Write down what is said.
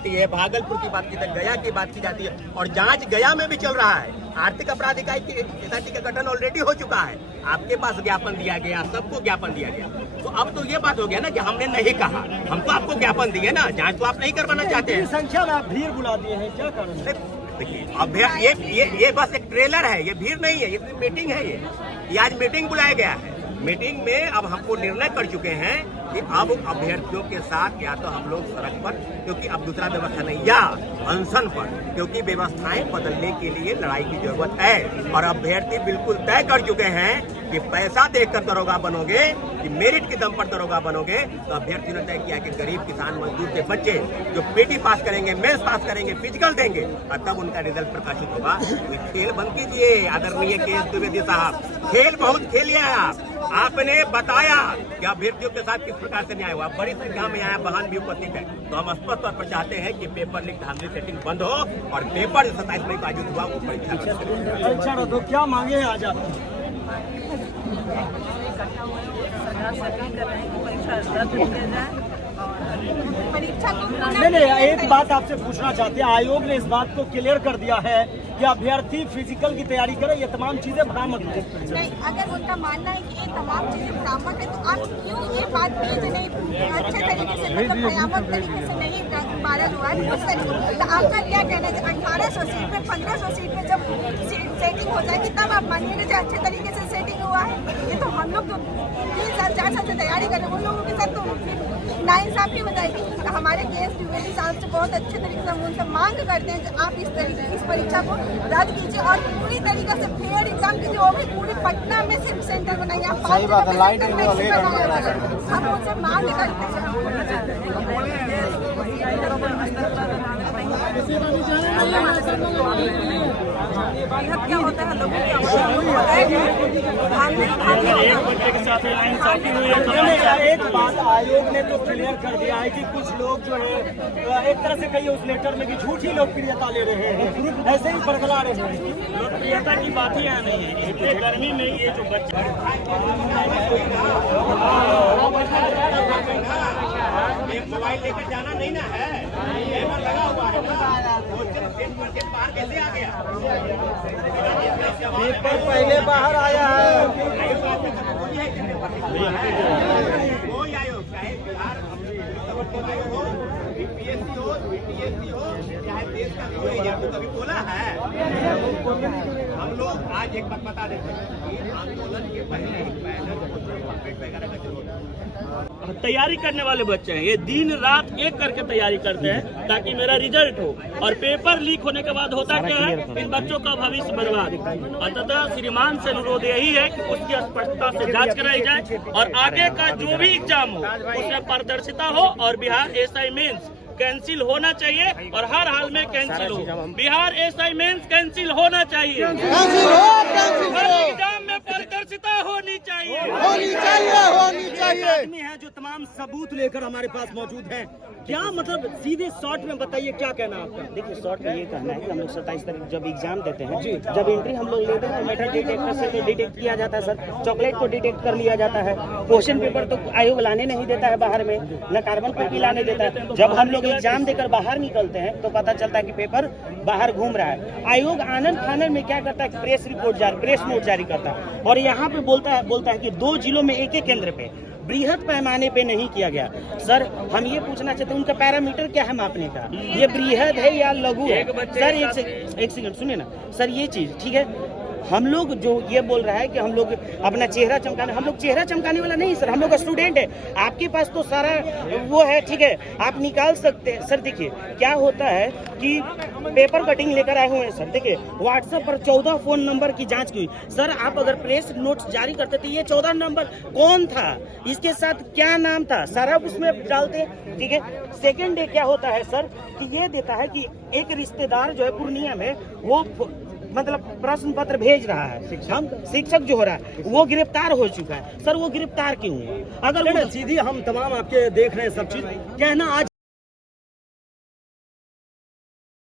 है, भागलपुर की बात की जाती है, गया की बात की जाती है और जांच गया में भी चल रहा है। आर्थिक अपराध इकाई की सोसाइटी का गठन ऑलरेडी हो चुका है। आपके पास ज्ञापन दिया गया, सबको ज्ञापन दिया गया। तो अब तो ये बात हो गया ना कि हमने नहीं कहा, हम तो आपको ज्ञापन दिए ना, जांच तो आप नहीं करवाना चाहते हैं। संख्या में आप भीड़ बुला दिए हैं, क्या कारण है? देखिए अब ये बस एक ट्रेलर है, ये भीड़ नहीं है, ये मीटिंग है। ये आज मीटिंग बुलाया गया है। मीटिंग में अब हमको निर्णय कर चुके हैं कि अब अभ्यर्थियों के साथ या तो हम लोग सड़क पर, क्योंकि अब दूसरा व्यवस्था नहीं, या अनशन पर, क्योंकि व्यवस्थाएं बदलने के लिए लड़ाई की जरूरत है। और अभ्यर्थी बिल्कुल तय कर चुके हैं कि पैसा देकर दरोगा बनोगे कि मेरिट के दम पर दरोगा बनोगे। तो अभ्यर्थी ने तय किया कि गरीब किसान मजदूर के बच्चे जो पीटी पास करेंगे, मेंस पास करेंगे, फिजिकल देंगे और तब उनका रिजल्ट प्रकाशित होगा। तो खेल बंद कीजिए आदरणीय के द्विवेदी साहब, खेल बहुत खेलिए आप। आपने बताया कि अभ्यर्थियों के साथ किस प्रकार से न्याय हुआ, बड़ी संख्या में आया, वाहन भी उपस्थित है। तो हम स्पष्ट तौर पर चाहते हैं कि पेपर लीक धांधली सेटिंग बंद हो और पेपर 27 मई को आयोजित हुआ वो परीक्षा तो क्या मांगे हैं आज आप? नहीं, एक बात आपसे पूछना चाहते हैं, आयोग ने इस बात को क्लियर कर दिया है कि अभ्यर्थी फिजिकल की तैयारी करे, ये तमाम चीजें भ्रामक है। नहीं, अगर उनका मानना है कि ये तमाम चीजें भ्रामक है तो आप क्यों ये बात पेज नहीं अच्छे तरीके से, मतलब भयावह तरीके से नहीं वायरल हुआ है? तो आपका क्या कहना है? 1800 सीट में 1500 सीट में जब सेटिंग हो जाएगी तब आप मानिएगा कि अच्छे तरीके से सेटिंग हुआ है। ये तो हम लोग तो 3 साल 4 साल से तैयारी कर रहे हैं, उन लोगों के साथ तो नाइंसाफी हो जाएगी। तो हमारे केएस द्विवेदी साहब से बहुत अच्छे तरीके से हम उनसे मांग करते हैं कि आप इस परीक्षा को रद्द कीजिए और पूरी तरीके से फेयर एग्जाम कीजिए। वो भी पूरे पटना में सिर्फ सेंटर बनाइए। आप सही बात है, लाइट हम उनसे मांग करते हैं। क्या होता है लोगों की एक बात आयोग ने तो क्लियर कर दिया है कि कुछ लोग जो है एक तरह से कहिए उस लेटर में कि झूठी लोकप्रियता ले रहे हैं, ऐसे ही बरकरार रहे हैं। लोकप्रियता की बात ही यहाँ नहीं है। इतने गर्मी में ये जो बच्चे मोबाइल लेकर जाना नहीं ना है, लगा हुआ है ना, बाहर कैसे आ गया? पेपर पहले बाहर आया है। कोई आयोग चाहे बिहार हो, बीपीएससी हो, बीपीएससी हो, चाहे देश का कोई एजेंट कभी बोला है? हम लोग आज एक बात बता देते हैं कि आंदोलन के पहले वगैरह का जरूरत, तैयारी करने वाले बच्चे हैं, ये दिन रात एक करके तैयारी करते हैं ताकि मेरा रिजल्ट हो। और पेपर लीक होने के बाद होता क्या है, इन बच्चों का भविष्य बर्बाद। अतः श्रीमान से अनुरोध यही है कि उसकी स्पष्टता से जांच कराई जाए और आगे का जो भी एग्जाम हो उसमें पारदर्शिता हो और बिहार एसआई मेंस कैंसिल होना चाहिए और हर हाल में कैंसिल हो। बिहार एसआई मेंस कैंसिल होना चाहिए, हर एग्जाम में पारदर्शिता होनी चाहिए। आदमी है जो तमाम सबूत लेकर हमारे पास मौजूद हैं। क्या मतलब सीधे शॉर्ट में बताइए, क्या कहना आपका? देखिए शॉर्ट में ये कहना है कि हम लोग 27 तारीख जब एग्जाम देते हैं, जब एंट्री हम लोग लेते हैं तो मेटल डिटेक्टर से डिटेक्ट किया जाता है सर, चॉकलेट को डिटेक्ट कर लिया जाता है। क्वेश्चन पेपर तो आयोग लाने नहीं देता है बाहर में, न कार्बन कॉपी लाने देता है। जब हम लोग एग्जाम देकर बाहर निकलते हैं तो पता चलता है कि पेपर बाहर घूम रहा है। आयोग आनंद फानन में क्या करता है, प्रेस नोट जारी करता है और यहाँ पे बोलता है कि 2 जिलों में एक केंद्र पे बृहद पैमाने पे नहीं किया गया। सर हम ये पूछना चाहते हैं उनका पैरामीटर क्या है मापने का, ये बृहद है या लघु है? सर एक सेकंड सुनिए ना सर, ये चीज ठीक है। हम लोग जो ये बोल रहा है कि हम लोग अपना चेहरा चमकाने, हम लोग चेहरा चमकाने वाला नहीं सर, हम लोग स्टूडेंट है। आपके पास तो सारा वो है, ठीक है, आप निकाल सकते हैं। सर देखिए क्या होता है कि पेपर कटिंग लेकर आए हुए हैं सर, देखिए व्हाट्सएप पर 14 फोन नंबर की जांच की हुई। सर आप अगर प्रेस नोट जारी करते थे, ये 14 नंबर कौन था, इसके साथ क्या नाम था, सारा उसमें डालते, ठीक है। सेकेंड डे क्या होता है सर कि ये देता है कि एक रिश्तेदार जो है पूर्णिया में वो मतलब प्रश्न पत्र भेज रहा है, हम शिक्षक जो हो रहा है वो गिरफ्तार हो चुका है। सर वो गिरफ्तार क्यों है? अगर सीधी हम तमाम आपके देख रहे हैं सब चीज, कहना आज